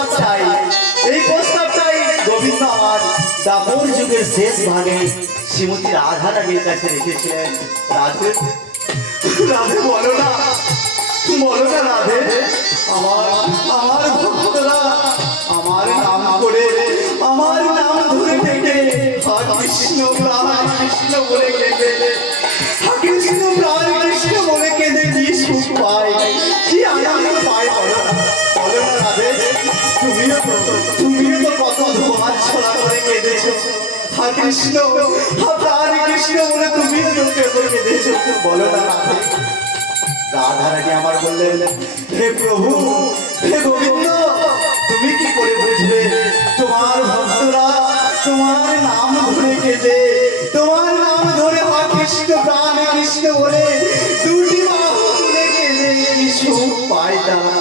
প্রস্তাব চাই, এই প্রস্তাবটাই গোবিন্দ আমার দাপর যুগের শেষ ভাগে শ্রীমতী রাধা রানীর কাছে রেখেছিলেন। রাধে, রাধে বলো না, বলো না রাধে, আমার আমার ভক্তরা আমার নাম করে, আমার নাম ধরে ডেকে হরে কৃষ্ণ প্রাণ কৃষ্ণ বলে কেঁদে, কৃষ্ণ প্রাণ কৃষ্ণ বলে কেঁদে কি সুখ পায়, কি আনন্দ পায়, বলো না, বলো না রাধে। তুমিও তো কত ধোঁয়ার ছড়া করে কেঁদেছো, হা কৃষ্ণ, হা প্রাণ কৃষ্ণ বলে তুমিও তো কেঁদেছো, বলো না রাধে। রাধা রানী আমার বললেন, হে প্রভু, হে গোবিন্দ, তুমি কি করে বুঝবে তোমার ভক্তরা তোমার নাম ধরে কেঁদে, তোমার নাম ধরে হা কৃষ্ণ প্রাণ কৃষ্ণ বলে দুটি বাহু তুলে কেঁদে কি সুখ পায় তারা,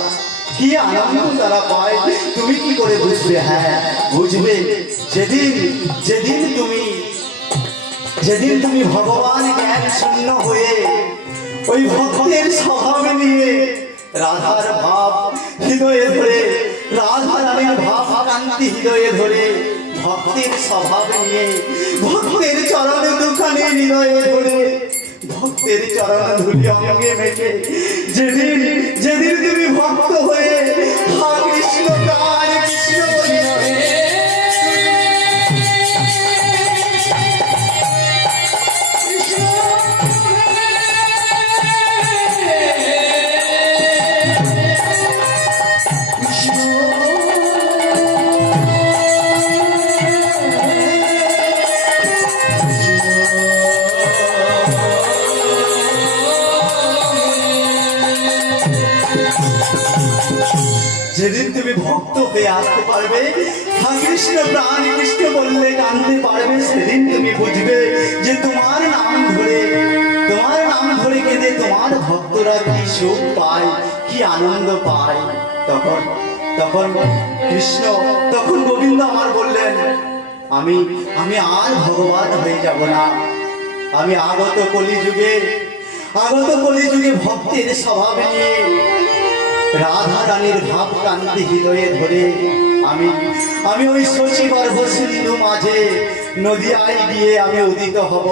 কি আনন্দ তারা পায়, তুমি কি করে বুঝবে? হ্যাঁ বুঝবে যেদিন যেদিন তুমি যেদিন তুমি ভগবান জ্ঞান শূন্য হয়ে ওই ভক্তের স্বভাব নিয়ে রাধার ভাব হৃদয়ে ধরে, রাধা রানীর ভাব কান্তি হৃদয়ে ধরে, ভক্তের স্বভাব নিয়ে ভক্তের চরণ দুখানে হৃদয়ে ধরে, ভক্তের চরণ ধুলি অঙ্গে মেখে যেদিন যেদিন তুমি ভক্ত হয়ে হা কৃষ্ণ প্রাণ কৃষ্ণ বলে যেদিন তুমি ভক্ত হয়ে আসতে পারবে, হা কৃষ্ণ প্রাণ কৃষ্ণ বললে কাঁদতে পারবে, সেদিন তুমি বুঝবে যে তোমার নাম ধরে কেঁদে তোমার ভক্তরা কি সুখ পায়, কি আনন্দ পায়। তখন তখন কৃষ্ণ, তখন গোবিন্দ আমার বললেন, আমি আমি আর ভগবান হয়ে যাব না, আমি আগত কলিযুগে ভক্তের স্বভাব নিয়ে রাধা রানীর ভাব কান্তি হৃদয়ে ধরে আমি ওই শশীগর্ভ সিন্ধু মাঝে নদিয়ায় গিয়ে আমি উদিত হব।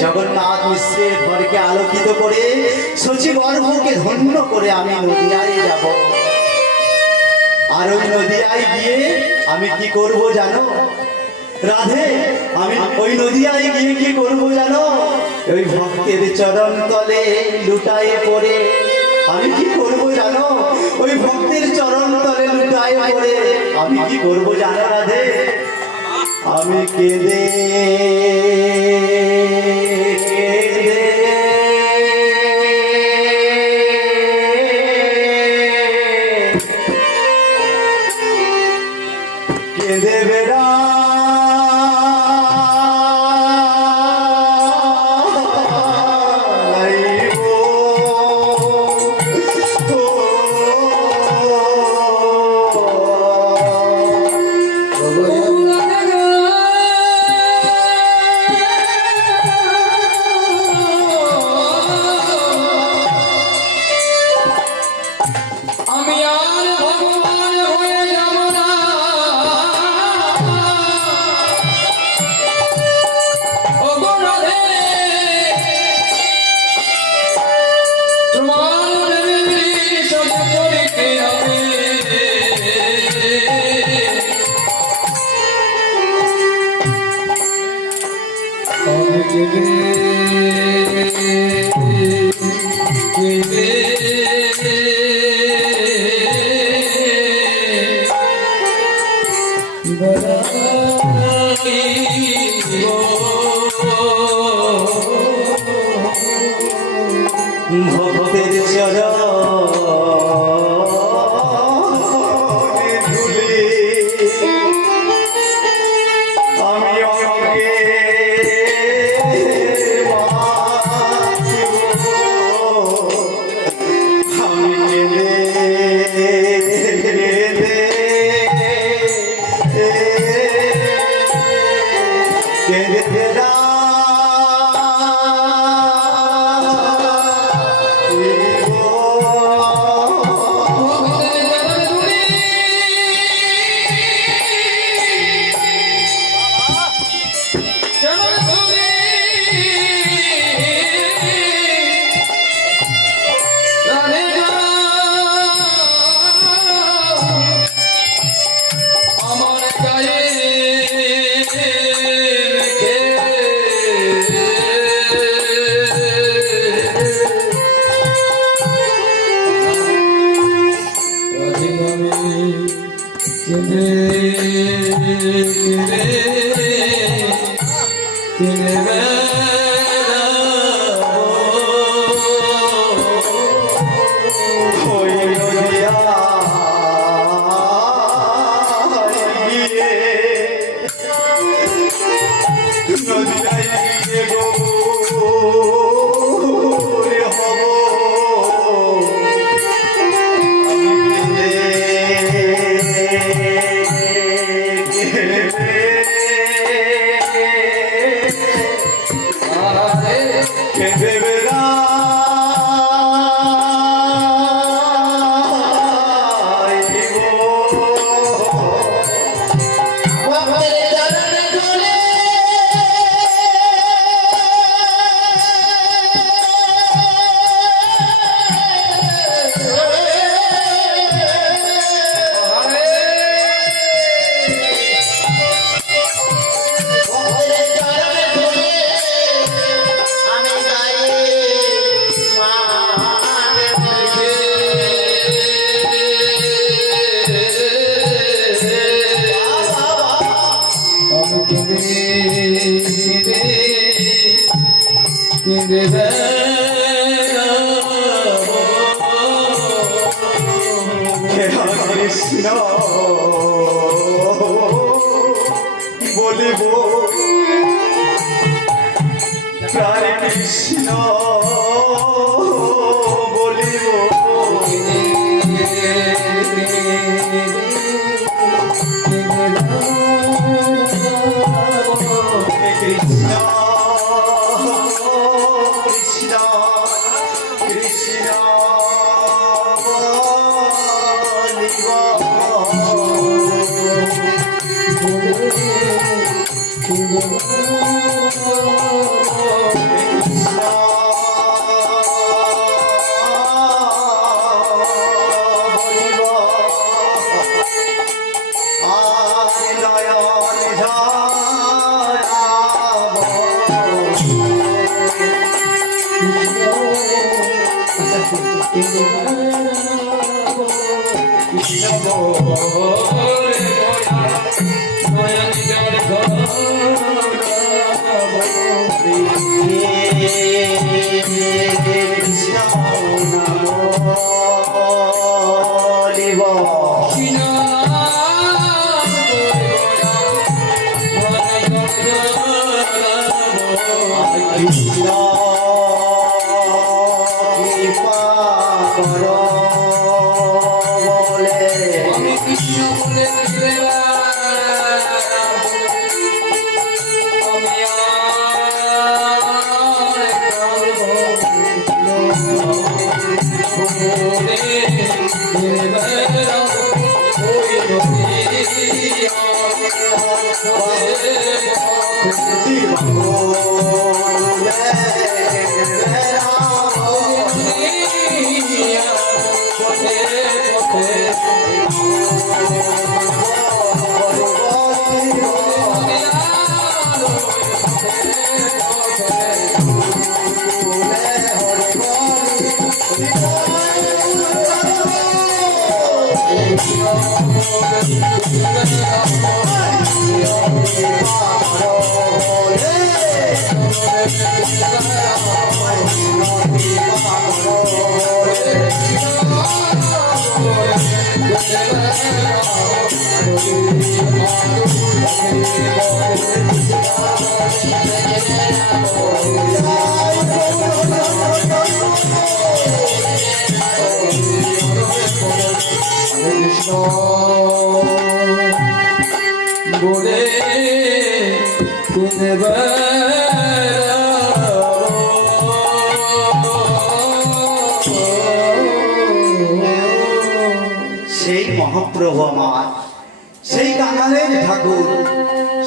জগন্নাথ মিশ্রের ঘরকে আলোকিত করে শশীগর্ভকে ধন্য করে আমি নদিয়ায় যাব। আর ওই নদিয়ায় গিয়ে আমি কি করব জানো রাধে? আমি ওই নদিয়ায় গিয়ে কি করব জানো? ওই ভক্তের চরণ তলে লুটায়ে পড়ে আমি কি করব জানো? ওই ভক্তের চরণ তলে লুটায়ে পড়ে আমি কি করব জানো রাধে? আমি কেঁদে কেঁদে বেড়া ভক্তের চরণ ধুলি আমি অঙ্গে কৃষ্ণ বলিব প্রাণে কৃষ্ণ বলিব কৃষ্ণ কৃষ্ণ কৃষ্ণ বলে সেই মহাপ্রভু আমার, সেই কাঙালের ঠাকুর,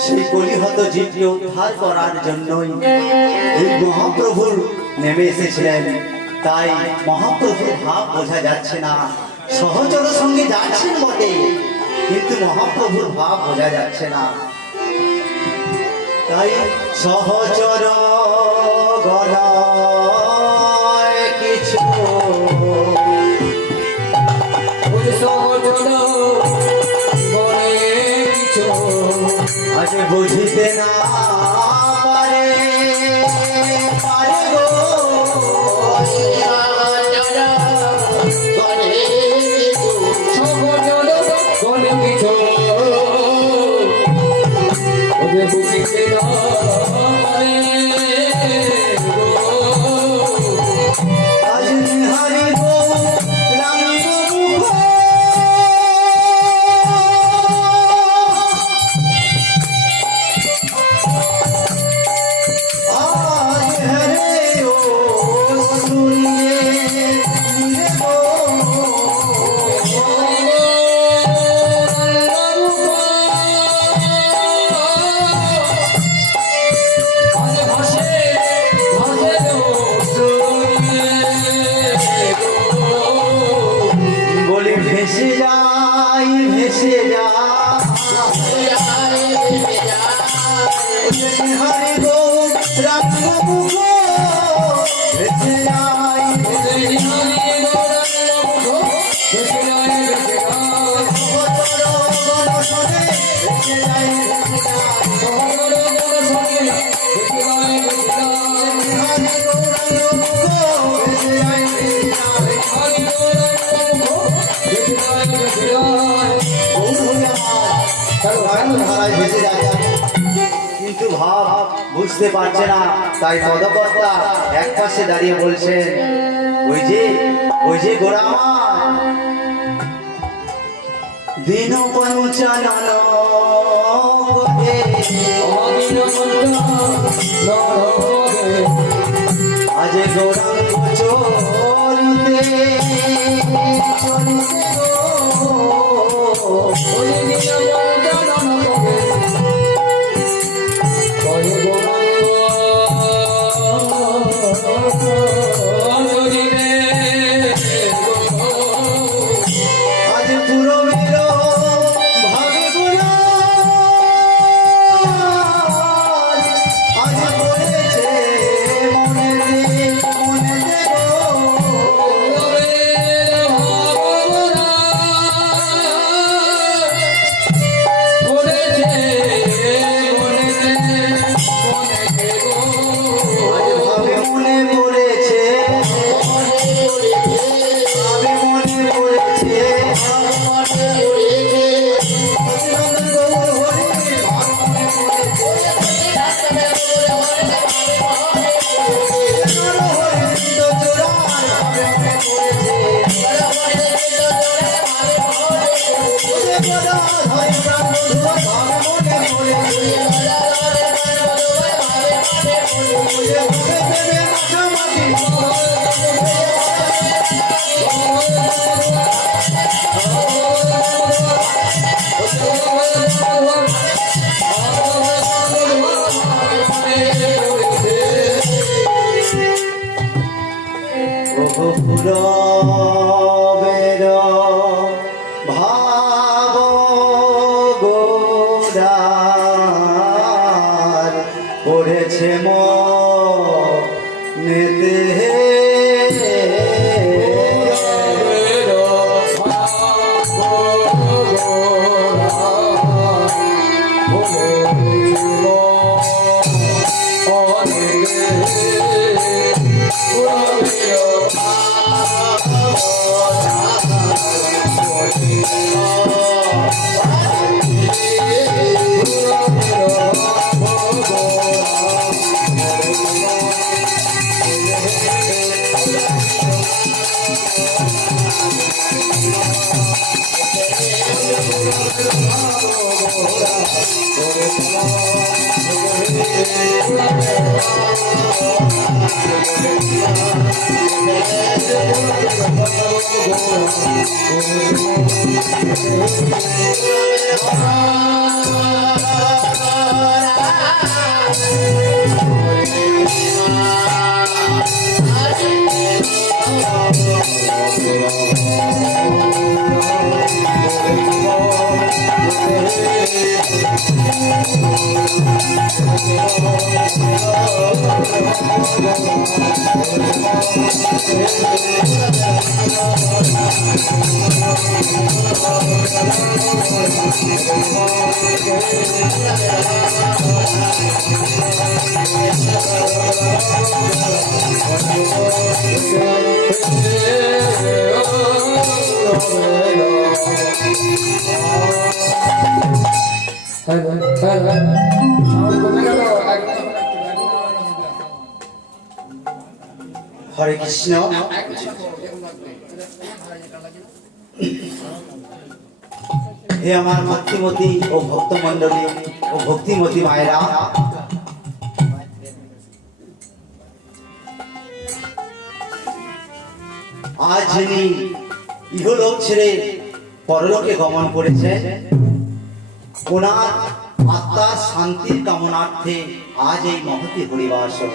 সেই কলিহত জীবকে উদ্ধার করার জন্যই এই মহাপ্রভুর নেমে এসেছিলেন। তাই মহাপ্রভুর ভাব বোঝা যাচ্ছে না। সহচর সঙ্গে যাচ্ছেন বটে, কিন্তু মহাপ্রভুর ভাব বোঝা যাচ্ছে না। তাই সহচর গলায় কিছু আজ বুঝিতে না পারে পারে গো আজ হারি গো রাম মুখ ভেসে যাচ্ছে, কিন্তু ভাব বুঝতে পারছে না। তাই পদকর্তা এক পাশে দাঁড়িয়ে বলছেন, ওই যে গোড়া আমার দিন পঞ্চানন আজ গৌরাঙ্গ চলতে আজ পুরো ভাবে গোলা আজ পড়েছে মনেতে রবের ভাব গোদার পড়েছে মনেতে হরে কৃষ্ণ। হে আমার ভক্তিমতী ও ভক্তমণ্ডলী ও ভক্তিমতী মায়েরা, আজ যিনি ইহলোক ছেড়ে পরলোকে গমন করেছে, ওনার আত্মার শান্তির কামনার্থে আজ এই মহতী হরিবাসর।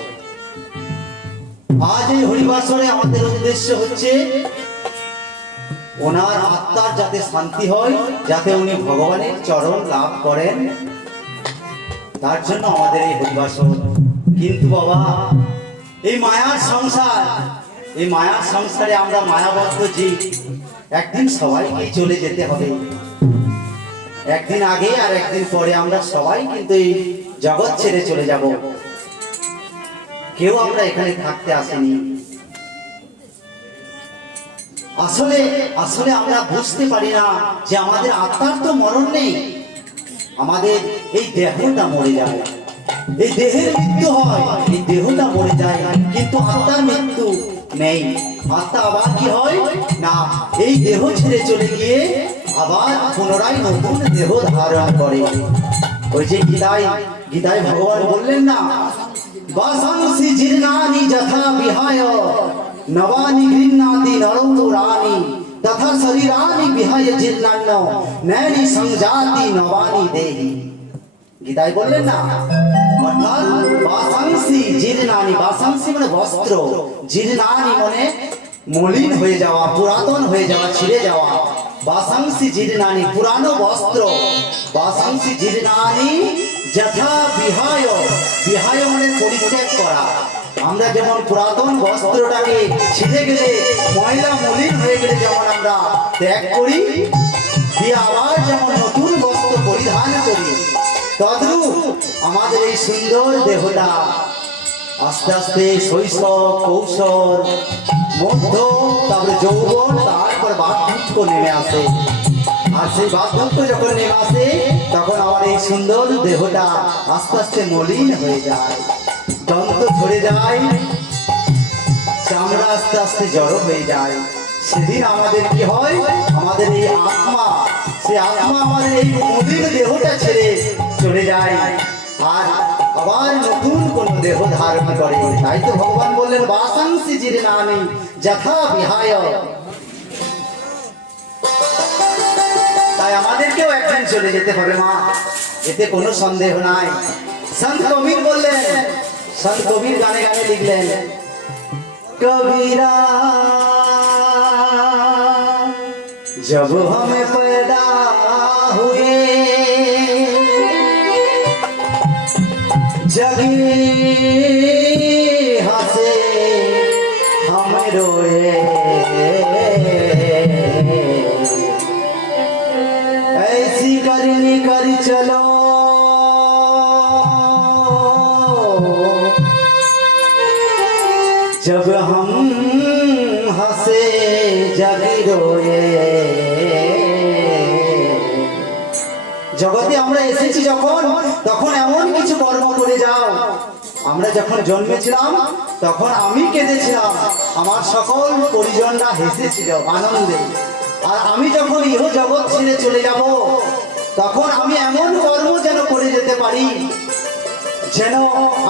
আজ এই হরিবাসরে আমাদের উদ্দেশ্য হচ্ছে ওনার আত্মার যাতে শান্তি হয়, যাতে উনি ভগবানের চরণ লাভ করেন, তার জন্য আমাদের এই হরিবাসর। কিন্তু বাবা, এই মায়ার সংসার, এই মায়ার সংসারে আমরা মায়াবদ্ধ জীব। একদিন সবাইকে চলে যেতে হবে, একদিন আগে আর একদিন পরে আমরা সবাই কিন্তু এই জগৎ ছেড়ে চলে যাব। কেউ আমরা এখানে থাকতে আসেনি। আসলে আসলে আমরা বুঝতে পারি না যে আমাদের আত্মার তো মরণ নেই, আমাদের এই দেহটা মরে যায়, এই দেহের মৃত্যু হয়, এই দেহটা মরে যায়, কিন্তু আত্মার মৃত্যু নেই। আত্মা আবার কি হয় না, এই দেহ ছেড়ে চলে গিয়ে আবার পুনরায় নতুন দেহ ধারণ করে। ওই যে গীতায় ভগবান বললেন না, বাসাংসি জীর্ণানি যথা বিহায় নবানি গৃহ্ণাতি নরৌরানি তথা শরীরানি বিহায় জীর্ণান্ন নৈনি সংজাতি নবানি দেহি। গীতায় বললেন না, অর্থাৎ বাসাংসি জীর্ণানি, বাসাংসি মানে বস্ত্র, জীর্ণানি মানে মলিন হয়ে যাওয়া, পুরাতন হয়ে যাওয়া, ছিঁড়ে যাওয়া। বাসাংসি জীর্ণানি পুরানো বস্ত্র, বাসাংসি জীর্ণানি যথা বিহায়, বিহায় মানে পরিত্যাগ করা। আমরা যেমন পুরাতন বস্ত্রটাকে ছিঁড়ে গেলে, ময়লা মলিন হয়ে গেলে যেমন আমরা ত্যাগ করি, দিয়ে আবার যেমন নতুন বস্ত্র পরিধান করি, তদ্রূপ আমাদের এই সুন্দর দেহটা আস্তে আস্তে শৈশব, কৌশল, মধ্য, তারপরে যৌবন, তারপর বার্ধক্য নেমে আসে। আর সেই বার্ধক্য যখন নেমে আসে, তখন আমার এই সুন্দর দেহটা আস্তে আস্তে মলিন হয়ে যায়, দন্ত ঝরে যায়, চামড়া আস্তে আস্তে জড়ো হয়ে যায়। সেদিন আমাদের কি হয়, আমাদের এই আত্মা, সে আত্মা আমাদের এই মলিন দেহটা ছেড়ে চলে যায় আর আবার নতুন কোন দেহ ধারণ করে। তাই তো ভগবান বললেন, বাসাংসি জীর্ণানি যথা বিহায়। তাই আমাদেরকেও একদিন চলে যেতে হবে মা, এতে কোনো সন্দেহ নাই। সন্ত কবির বললেন, সন্ত কবির গানে গানে লিখলেন, কবিরা जब हम पैदा हुए जगी हंसे हम रोए, ऐसी करनी कर चलो जब हम हंसे जगी रोए। জগতে আমরা এসেছি যখন, তখন এমন কিছু কর্ম করে যাও। আমরা যখন জন্মেছিলাম তখন আমি কেঁদেছিলাম, আমার সকল পরিজনরা হেসেছিল আনন্দে। আর আমি যখন ইহ জগৎ ছেড়ে চলে যাব, তখন আমি এমন কর্ম যেন করে যেতে পারি যেন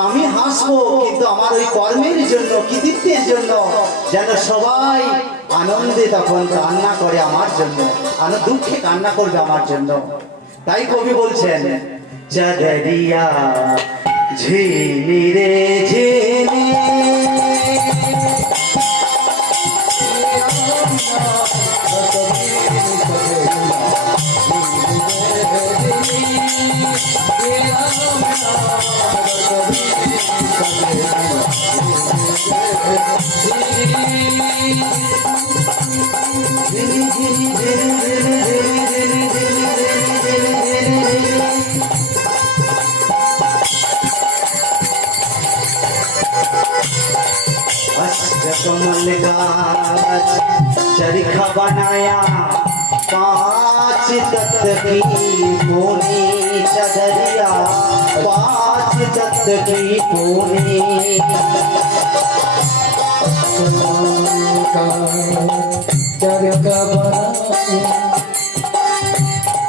আমি হাসবো, কিন্তু আমার ওই কর্মের জন্য, কৃতিত্বের জন্য যেন সবাই আনন্দে তখন কান্না করে আমার জন্য, দুঃখে কান্না করবে আমার জন্য। তাই কবি বলছেন, চাদরিয়া ঝিনি রে ঝিনি कमल गाछ चरखा बनाया, 5 तत्व की पूनी चदरिया, 5 तत्व की पूनी चरखा बनाया,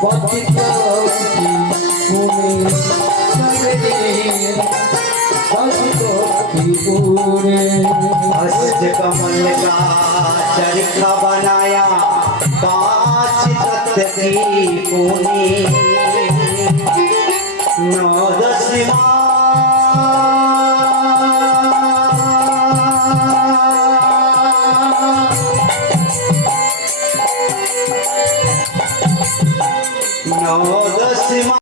5 तत्व की पूनी चदरिया, कमल का चरखा बनाया, 5 तत्व की पूनी 9-10 नौ